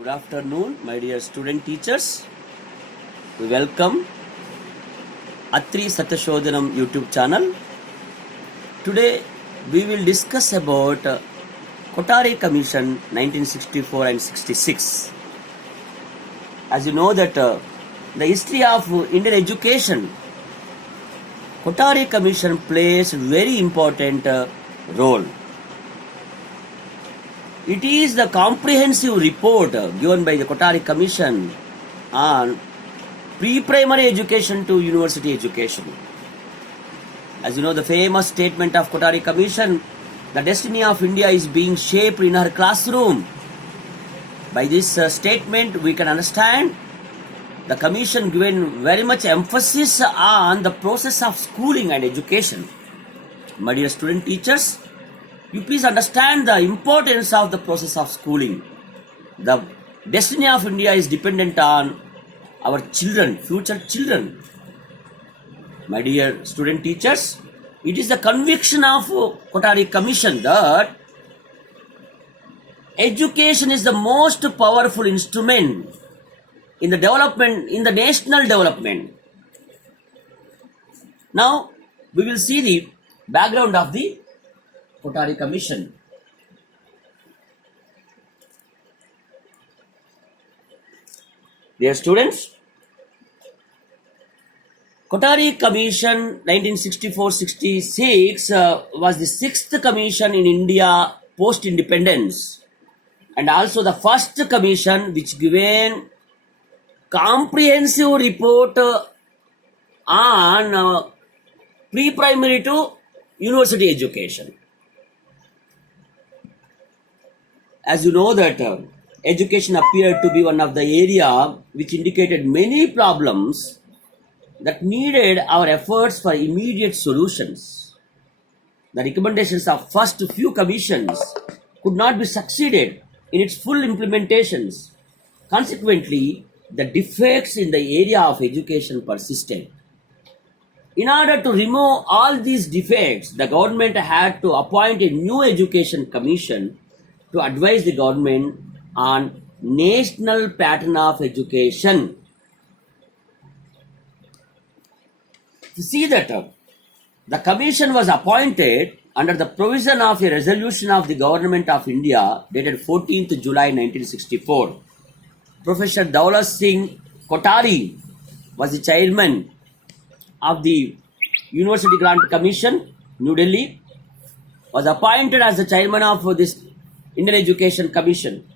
Good afternoon, my dear student teachers. We welcome Atri Satyashodhanam YouTube channel. Today we will discuss about Kothari Commission 1964 and 66. As you know that the history of Indian education, Kothari Commission plays very important role. It is the comprehensive report given by the Kothari Commission on pre-primary education to university education. As you know, the famous statement of Kothari Commission, the destiny of India is being shaped in her classroom. By this statement, we can understand the Commission given very much emphasis on the process of schooling and education. My dear student teachers, you please understand the importance of the process of schooling. The destiny of India is dependent on our children, future children. My dear student teachers, it is the conviction of Kothari Commission that education is the most powerful instrument in the development, in the national development. Now, we will see the background of the Kothari Commission. Dear students, Kothari Commission 1964-66 was the sixth commission in India post-independence and also the first commission which given comprehensive report on pre-primary to university education. As you know that education appeared to be one of the area which indicated many problems that needed our efforts for immediate solutions. The recommendations of first few commissions could not be succeeded in its full implementations. Consequently, the defects in the area of education persisted. In order to remove all these defects, the government had to appoint a new education commission to advise the government on national pattern of education. To see that the commission was appointed under the provision of a resolution of the Government of India dated 14th July 1964. Professor Daulat Singh Kothari was the chairman of the University Grant Commission, New Delhi, was appointed as the chairman of this Indian Education Commission.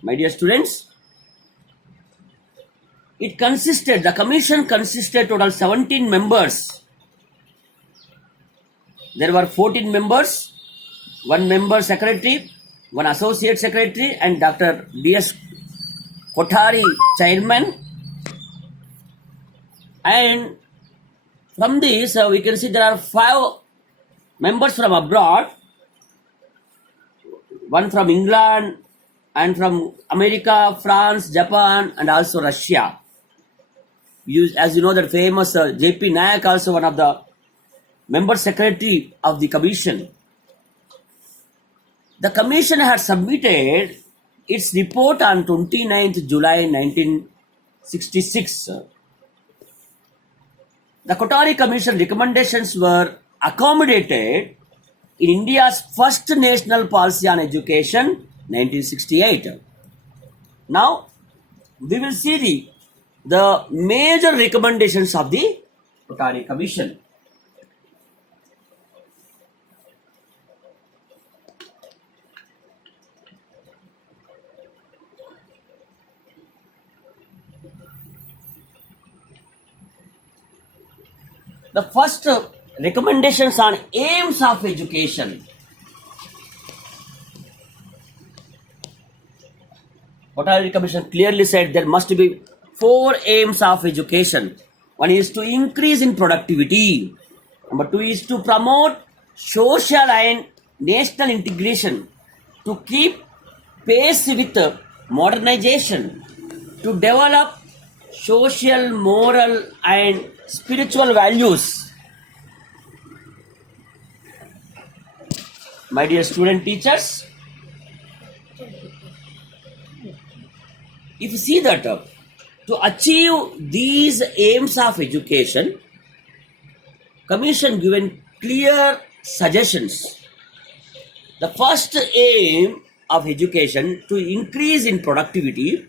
My dear students, the commission consisted total 17 members. There were 14 members, one member secretary, one associate secretary, and Dr. D.S. Kothari chairman. And from this, we can see there are 5 members from abroad, one from England and from America, France, Japan, and also Russia. As you know, that famous J.P. Nayak, also one of the member secretary of the commission. The commission had submitted its report on 29th July 1966. The Kothari Commission recommendations were accommodated in India's first national policy on education, 1968. Now, we will see the major recommendations of the Kothari Commission. The first recommendations on aims of education. Kothari Commission clearly said there must be 4 aims of education. One is to increase in productivity. Number 2 is to promote social and national integration, to keep pace with modernization, to develop social, moral, and spiritual values. My dear student teachers, if you see that to achieve these aims of education, Commission given clear suggestions. The first aim of education to increase in productivity,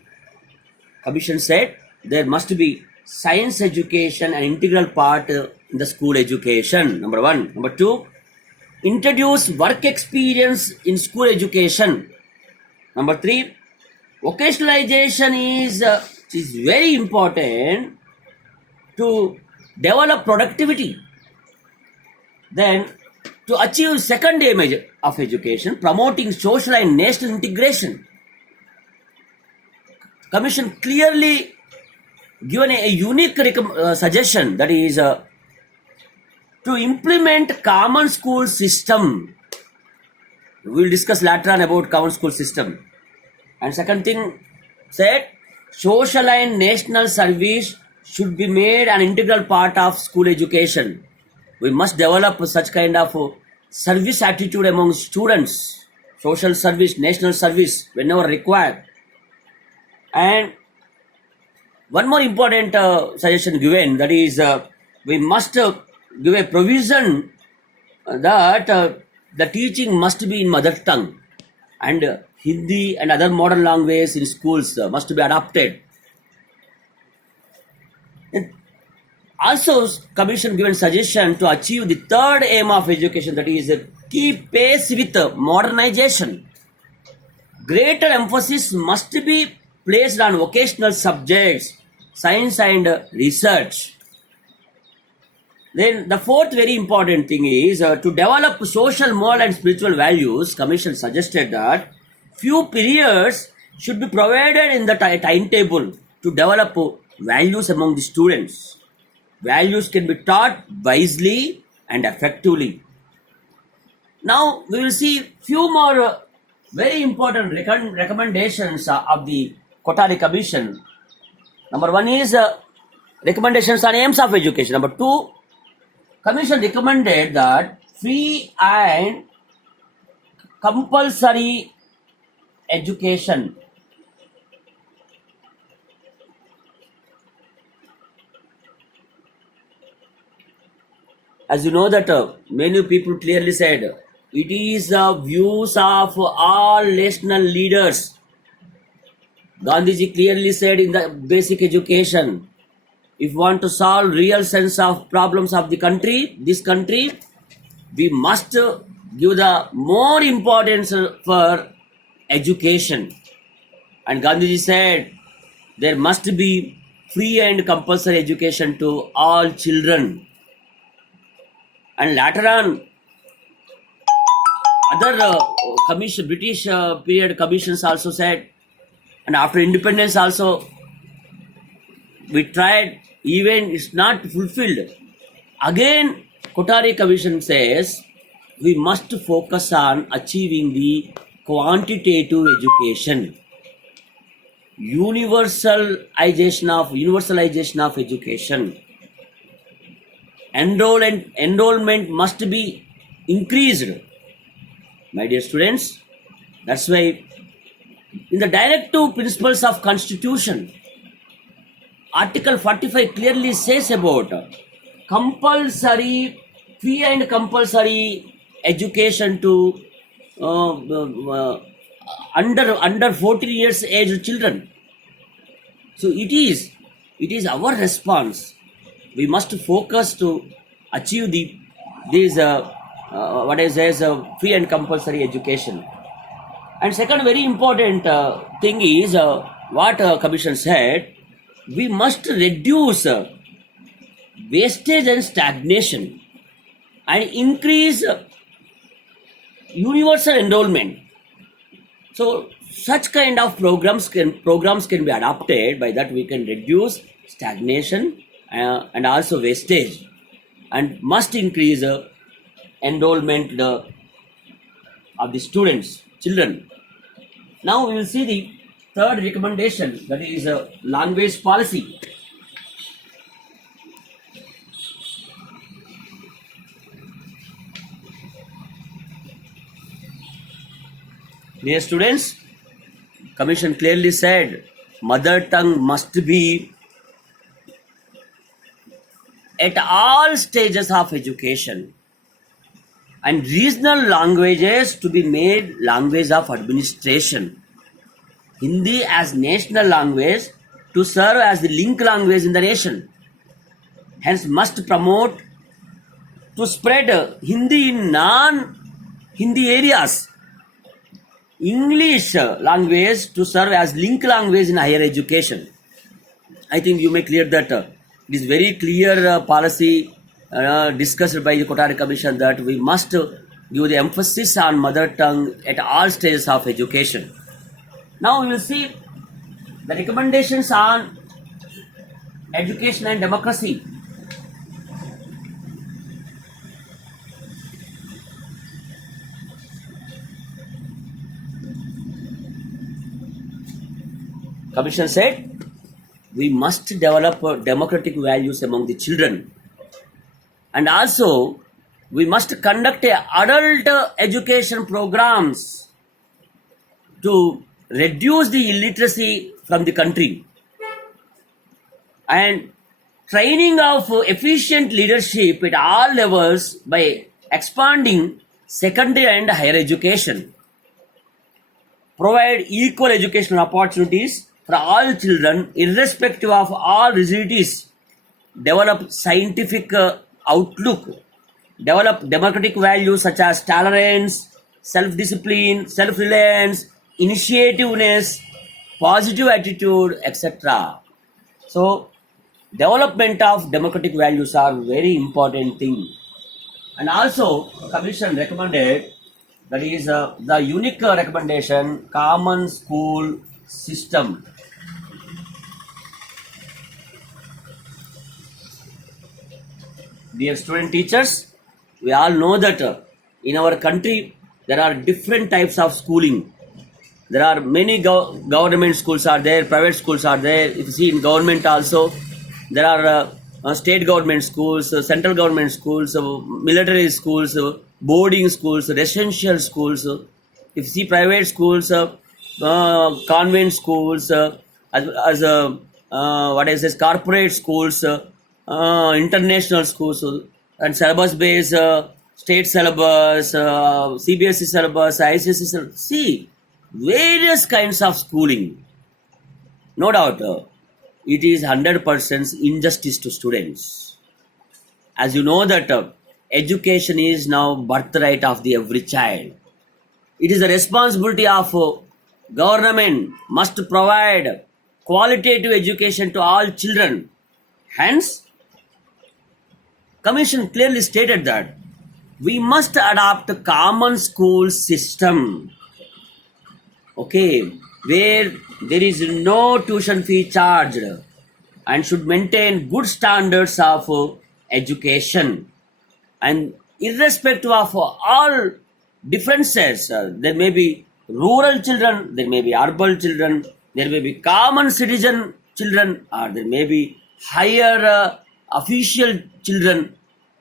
Commission said there must be science education an integral part in the school education. Number one. Number two, introduce work experience in school education. Number three, vocationalization is very important to develop productivity. Then, to achieve second aim of education, promoting social and national integration. Commission clearly given a unique suggestion, that is to implement common school system. We will discuss later on about common school system. And second thing said, social and national service should be made an integral part of school education. We must develop such kind of service attitude among students, social service, national service, whenever required. And one more important suggestion given, that is we must give a provision that the teaching must be in mother tongue, and Hindi and other modern languages in schools must be adopted. And also, Commission given suggestion to achieve the third aim of education, that is keep pace with modernization. Greater emphasis must be placed on vocational subjects, science and research. Then the fourth very important thing is to develop social, moral and spiritual values. Commission suggested that few periods should be provided in the timetable to develop values among the students. Values can be taught wisely and effectively. Now we will see few more very important recommendations of the Kothari Commission. Number one is recommendations on aims of education. Number two, Commission recommended that free and compulsory education. As you know that many people clearly said, it is the views of all national leaders. Gandhiji clearly said in the basic education, if we want to solve real sense of problems of the country, this country, we must give the more importance for education. And Gandhiji said there must be free and compulsory education to all children. And later on, other commission, British period commissions also said, and after independence also, we tried, even it's not fulfilled. Again, Kothari Commission says we must focus on achieving the quantitative education, universalization of education. Enrollment must be increased. My dear students, that's why in the directive principles of Constitution, Article 45 clearly says about compulsory, free and compulsory education to under 14 years age children. So it is our response. We must focus to achieve these free and compulsory education. And second very important thing is what Commission said, we must reduce wastage and stagnation and increase universal enrollment. So such kind of programs can be adopted. By that we can reduce stagnation and also wastage, and must increase enrollment of the children. Now we will see the third recommendation, that is language policy. Dear students, Commission clearly said mother tongue must be at all stages of education, and regional languages to be made language of administration. Hindi as national language to serve as the link language in the nation. Hence, must promote to spread Hindi in non-Hindi areas. English language to serve as link language in higher education. I think you may clear that it is very clear policy discussed by the Kothari Commission that we must give the emphasis on mother tongue at all stages of education. Now we will see the recommendations on education and democracy. Commission said we must develop democratic values among the children, and also we must conduct adult education programs to reduce the illiteracy from the country, and training of efficient leadership at all levels by expanding secondary and higher education, provide equal educational opportunities for all children irrespective of all realities, develop scientific outlook, develop democratic values such as tolerance, self-discipline, self-reliance, initiativeness, positive attitude, etc. So, development of democratic values are very important thing. And also, Commission recommended, that is the unique recommendation, common school system. Dear student teachers, we all know that in our country there are different types of schooling. There are many government schools are there, private schools are there. If you see in government also, there are state government schools, central government schools, military schools, boarding schools, residential schools. If you see private schools, convent schools, what is this, corporate schools, international schools, and syllabus based, state syllabus, CBSE syllabus, ICSE syllabus. See, various kinds of schooling. No doubt, it is 100% injustice to students. As you know that education is now birthright of the every child. It is the responsibility of government must provide qualitative education to all children. Hence, Commission clearly stated that we must adopt a common school system, okay, where there is no tuition fee charged, and should maintain good standards of education, and irrespective of all differences, there may be rural children, there may be urban children, there may be common citizen children, or there may be higher official children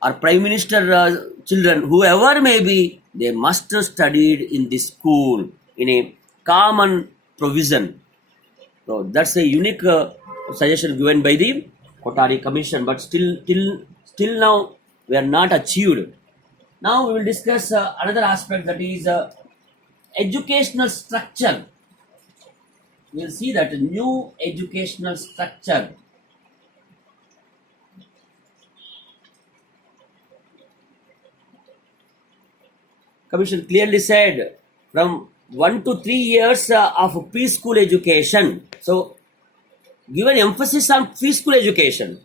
or prime minister children, whoever may be, they must study in this school in a common provision. So that's a unique suggestion given by the Kothari Commission, but still now we are not achieved. Now we will discuss another aspect, that is educational structure. We will see that new educational structure. Commission clearly said from 1 to 3 years of preschool education. So, given emphasis on preschool education.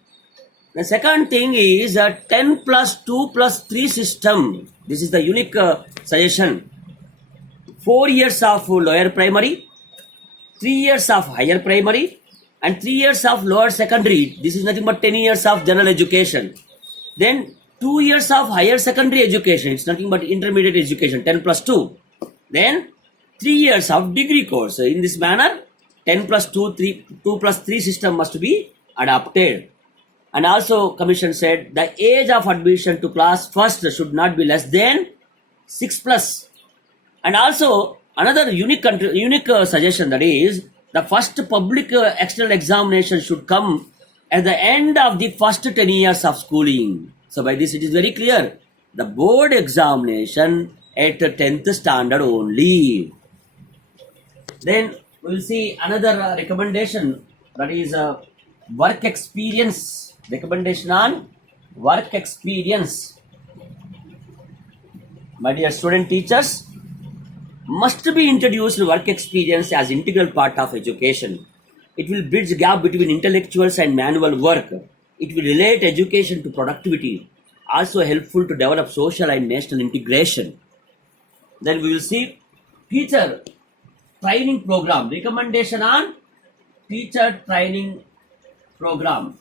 The second thing is a 10 plus 2 plus 3 system. This is the unique suggestion. 4 years of lower primary, 3 years of higher primary, and 3 years of lower secondary. This is nothing but 10 years of general education. Then 2 years of higher secondary education. It's nothing but intermediate education, 10 plus 2. Then 3 years of degree course. In this manner, 10 plus 2, 2 plus 3 system must be adopted. And also, Commission said the age of admission to class first should not be less than 6 plus. And also, another unique suggestion, that is The first public external examination should come at the end of the first 10 years of schooling. So by this it is very clear. The board examination at the 10th standard only. Then we will see another recommendation, that is work experience. Recommendation on work experience. My dear student teachers, must be introduced work experience as integral part of education. It will bridge the gap between intellectuals and manual work. It will relate education to productivity, also helpful to develop social and national integration. Then we will see teacher training program. Recommendation on teacher training program.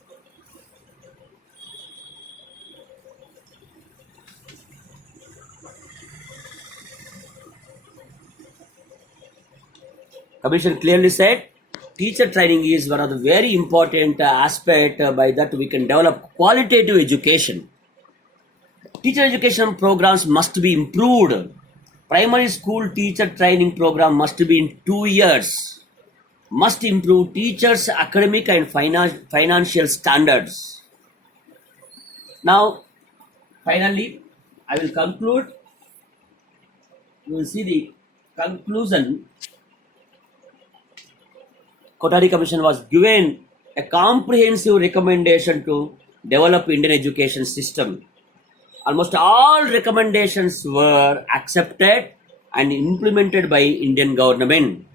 Commission clearly said teacher training is one of the very important aspect, by that we can develop qualitative education. Teacher education programs must be improved. Primary school teacher training program must be in 2 years. Must improve teachers' academic and financial standards. Now, finally, I will conclude. You will see the conclusion. Kothari Commission was given a comprehensive recommendation to develop Indian education system. Almost all recommendations were accepted and implemented by Indian government.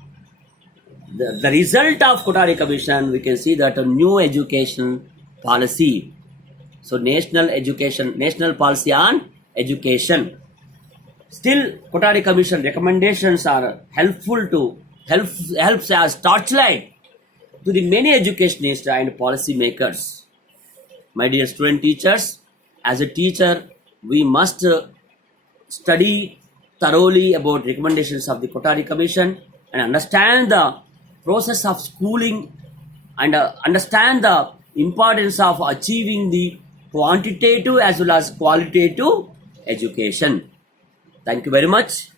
The result of Kothari Commission, we can see that a new education policy. So national policy on education. Still, Kothari Commission recommendations are helps as torchlight to the many educationists and policy makers. My dear student teachers, as a teacher, we must study thoroughly about recommendations of the Kothari Commission and understand the process of schooling and understand the importance of achieving the quantitative as well as qualitative education. Thank you very much.